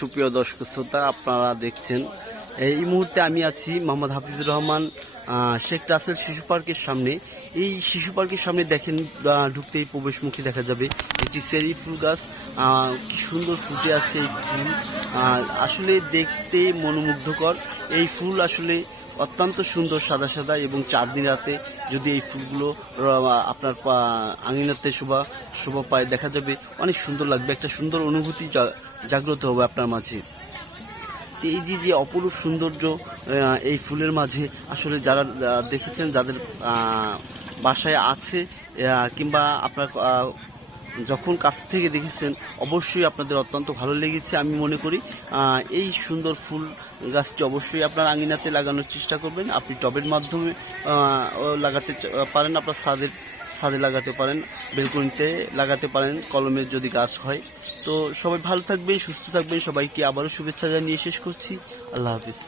সুপ্রিয় দর্শক শ্রোতা, আপনারা দেখছেন এই মুহূর্তে আমি আছি মোহাম্মদ হাফিজুর রহমান শেখ রাসেল শিশু পার্কের সামনে। এই শিশু পার্কের সামনে দেখেন, ঢুকতেই প্রবেশমুখী দেখা যাবে একটি চেরি ফুল গাছ। কি সুন্দর ফুটে আছে এই ফুল, আসলে দেখতে মনোমুগ্ধকর। এই ফুল আসলে অত্যন্ত সুন্দর, সাদা সাদা, এবং চাঁদনি রাতে যদি এই ফুলগুলো আপনার আঙিনাতে শোভা পায়, দেখা যাবে অনেক সুন্দর লাগবে। একটা সুন্দর অনুভূতি জাগ্রত হবে আপনার মাঝে। এই যে অপরূপ সৌন্দর্য এই ফুলের মাঝে, আসলে যারা দেখেছেন, যাদের বাসায় আছে, কিংবা আপনার যখন কাছ থেকে দেখেছেন, অবশ্যই আপনাদের অত্যন্ত ভালো লেগেছে আমি মনে করি। এই সুন্দর ফুল গাছটি অবশ্যই আপনার আঙিনাতে লাগানোর চেষ্টা করবেন। আপনি টবের মাধ্যমে লাগাতে পারেন, আপনার ছাদে লাগাতে পারেন, বেলকনিতে লাগাতে পারেন, কলমের যদি গাছ হয়। তো সবাই ভালো থাকবেন, সুস্থ থাকবেন। সবাইকে আবারও শুভেচ্ছা জানিয়ে শেষ করছি। আল্লাহ হাফিজ।